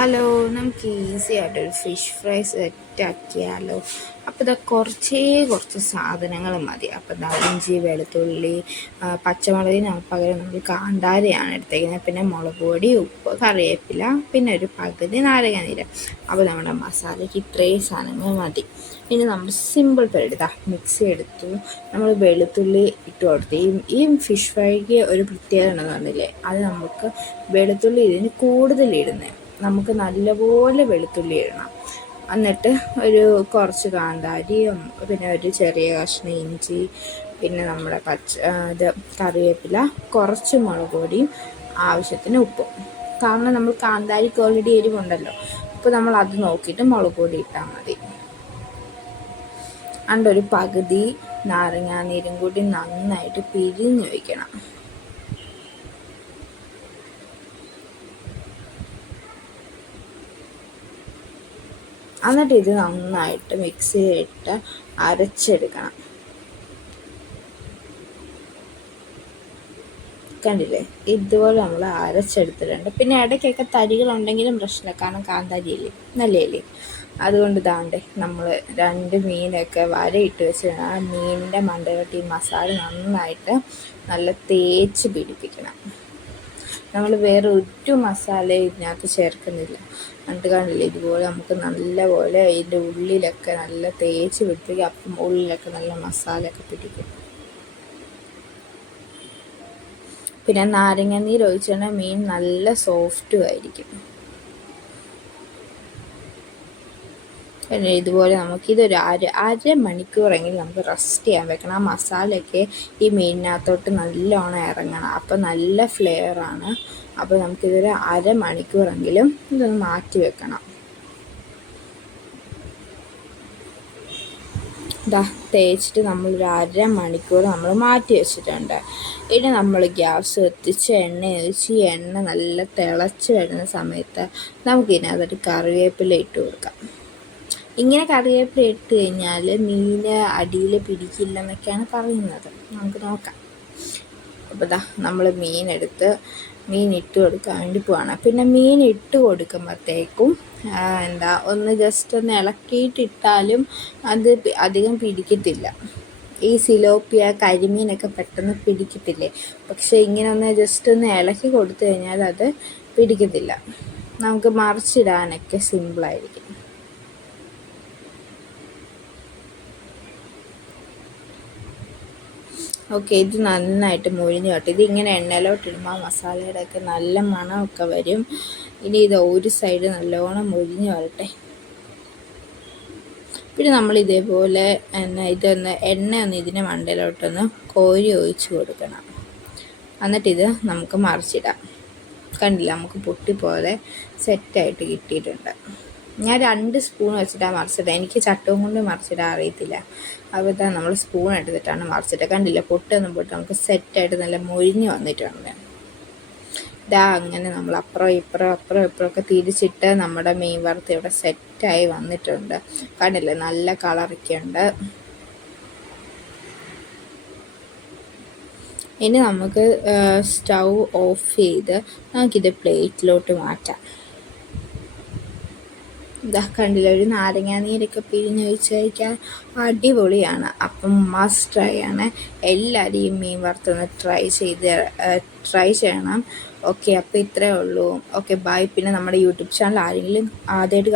Hello, നമുക്ക് easy ആയിട്ടൊരു fish fry സെറ്റാക്കിയാലോ. അപ്പോൾ ഇതാ കുറച്ച് സാധനങ്ങൾ മതി. അപ്പോൾ ഇതാ ഇഞ്ചി, വെളുത്തുള്ളി, പച്ചമുളകിന് പകരം നമ്മൾ കാന്താരിയാണ് എടുത്തേക്കുന്നത്. പിന്നെ മുളക് പൊടി, ഉപ്പ്, കറിവേപ്പില, പിന്നെ ഒരു പകുതി നാരങ്ങ നീര്. അപ്പോൾ നമ്മുടെ മസാലയ്ക്ക് ഇത്രയും സാധനങ്ങൾ മതി. ഇനി നമ്മൾ സിമ്പിൾ പരിപാടി മിക്സി എടുത്തു, നമ്മൾ വെളുത്തുള്ളി ഇട്ട് കൊടുത്തു. ഈ ഫിഷ് ഫ്രൈക്ക് ഒരു പ്രത്യേകത ഉണ്ടെന്ന് പറഞ്ഞില്ലേ, അത് നമുക്ക് വെളുത്തുള്ളി ഇതിന് കൂടുതലിടുന്നത്. നമുക്ക് നല്ലപോലെ വെളുത്തുള്ളി ഇടണം. എന്നിട്ട് കുറച്ച് കാന്താരിയും പിന്നെ ഒരു ചെറിയ കഷ്ണം ഇഞ്ചി, പിന്നെ നമ്മുടെ കറിവേപ്പില, കുറച്ച് മുളക് പൊടിയും, ആവശ്യത്തിന് ഉപ്പും. കാരണം നമ്മൾ കാന്താരിക്ക് ഓൾറെഡി എരിവുണ്ടല്ലോ, അപ്പോൾ നമ്മൾ അത് നോക്കിയിട്ട് മുളക് പൊടി ഇട്ടാൽ മതി. ഒരു പകുതി നാരങ്ങാനീരും കൂടി നന്നായിട്ട് പിഴിഞ്ഞ് വയ്ക്കണം. എന്നിട്ട് ഇത് നന്നായിട്ട് മിക്സിയിലിട്ട് അരച്ചെടുക്കണം. കണ്ടില്ലേ, ഇതുപോലെ നമ്മൾ അരച്ചെടുത്തിട്ടുണ്ട്. പിന്നെ ഇടയ്ക്കൊക്കെ തരികളുണ്ടെങ്കിലും പ്രശ്നമില്ല, കാരണം കാന്താരിയല്ലേ, നല്ലയല്ലേ. അതുകൊണ്ട് നമ്മൾ 2 മീനൊക്കെ വരയിട്ട് വെച്ച് ആ മീനിൻ്റെ മണ്ടയോട്ട് ഈ മസാല നന്നായിട്ട് നല്ല തേച്ച് പിടിപ്പിക്കണം. നമ്മൾ വേറെ ഒരു മസാലയും ഇതിനകത്ത് ചേർക്കുന്നില്ല. കണ്ടില്ലേ, ഇതുപോലെ നമുക്ക് നല്ലപോലെ ഇതിൻ്റെ ഉള്ളിലൊക്കെ നല്ല തേച്ച് പിടിപ്പിക്കുക. അപ്പം ഉള്ളിലൊക്കെ നല്ല മസാലയൊക്കെ പിടിക്കും. പിന്നെ നാരങ്ങ നീര് ഒഴിച്ചാൽ മീൻ നല്ല സോഫ്റ്റും ആയിരിക്കും. പിന്നെ ഇതുപോലെ നമുക്കിതൊരു അരമണിക്കൂറെങ്കിലും നമുക്ക് റെസ്റ്റ് ചെയ്യാൻ വെക്കണം. ആ മസാലയൊക്കെ ഈ മീനിനകത്തോട്ട് നല്ലോണം ഇറങ്ങണം. അപ്പോൾ നല്ല ഫ്ലേവറാണ്. അപ്പോൾ നമുക്കിതൊരു അരമണിക്കൂറെങ്കിലും ഇതൊന്ന് മാറ്റി വെക്കണം. തേച്ചിട്ട് നമ്മളൊരു അരമണിക്കൂർ നമ്മൾ മാറ്റി വെച്ചിട്ടുണ്ട്. ഇനി നമ്മൾ ഗ്യാസ് കത്തിച്ച് എണ്ണ ഒഴിച്ച് എണ്ണ നല്ല തിളച്ച് വരുന്ന സമയത്ത് നമുക്കിതിനകത്തൊരു കറിവേപ്പില ഇട്ട് കൊടുക്കാം. ഇങ്ങനെ കറിവേപ്പില ഇട്ട് കഴിഞ്ഞാൽ മീൻ അടിയിൽ പിടിക്കില്ലെന്നൊക്കെയാണ് പറയുന്നത്. നമുക്ക് നോക്കാം. അപ്പോൾ നമ്മൾ മീൻ ഇട്ട് കൊടുക്കാൻ വേണ്ടി പോവാണ്. പിന്നെ മീൻ ഇട്ട് കൊടുക്കുമ്പോഴത്തേക്കും ഒന്ന് ജസ്റ്റ് ഒന്ന് ഇളക്കിയിട്ടിട്ടാലും അത് അധികം പിടിക്കത്തില്ല. ഈ സിലോപ്പിയ, കരിമീനൊക്കെ പെട്ടെന്ന് പിടിക്കത്തില്ലേ, പക്ഷേ ഇങ്ങനെ ഒന്ന് ജസ്റ്റ് ഒന്ന് ഇളക്കി കൊടുത്തു കഴിഞ്ഞാൽ അത് പിടിക്കത്തില്ല. നമുക്ക് മറിച്ചിടാനൊക്കെ സിമ്പിളായിരിക്കും. ഓക്കെ, ഇത് നന്നായിട്ട് മൊഴിഞ്ഞ് കേട്ടോ. ഇതിങ്ങനെ എണ്ണയിലോട്ടിടുമ്പോൾ മസാലയുടെ ഒക്കെ നല്ല മണമൊക്കെ വരും. ഇനി ഇത് ഒരു സൈഡ് നല്ലോണം മൊഴിഞ്ഞ് വരട്ടെ. പിന്നെ നമ്മൾ ഇതേപോലെ എണ്ണ ഇതിൻ്റെ മണ്ടയിലോട്ടൊന്ന് കോരി ഒഴിച്ച് കൊടുക്കണം. എന്നിട്ടിത് നമുക്ക് മറിച്ചിടാം. കണ്ടില്ല, നമുക്ക് പൊട്ടിപ്പോലെ സെറ്റായിട്ട് കിട്ടിയിട്ടുണ്ട്. ഞാൻ 2 സ്പൂൺ വെച്ചിട്ടാണ് മറിച്ചിട്ടത്. എനിക്ക് ചട്ടവും കൊണ്ട് മറിച്ചിടാൻ അറിയത്തില്ല. അപ്പോൾ നമ്മൾ സ്പൂൺ എടുത്തിട്ടാണ് മറിച്ചിട്ട്. കണ്ടില്ല, പൊട്ടൊന്നും പൊട്ട് നമുക്ക് സെറ്റായിട്ട് നല്ല മൊഴിഞ്ഞ് വന്നിട്ടുണ്ട്. അങ്ങനെ നമ്മൾ അപ്പുറം ഇപ്പുറമൊക്കെ തിരിച്ചിട്ട് നമ്മുടെ മീൻ വറുത്ത് ഇവിടെ സെറ്റായി വന്നിട്ടുണ്ട്. കണ്ടില്ലേ, നല്ല കളറൊക്കെ ഉണ്ട്. ഇനി നമുക്ക് സ്റ്റൗ ഓഫ് ചെയ്ത് നമുക്കിത് പ്ലേറ്റിലോട്ട് മാറ്റാം. കണ്ടില്ല, ഒരു നാരങ്ങ നീരൊക്കെ പിഴിഞ്ഞ് ഒഴിച്ച് കഴിക്കാൻ അടിപൊളിയാണ്. അപ്പം മസ്റ്റ് ട്രൈ ആണ്. എല്ലാവരും ഈ മീൻ വറുത്തൊന്ന് ട്രൈ ചെയ്യണം. ഓക്കെ, അപ്പോൾ ഇത്രയേ ഉള്ളൂ. Okay, bye. പിന്നെ നമ്മുടെ യൂട്യൂബ് ചാനൽ ആരെങ്കിലും ആദ്യമായിട്ട്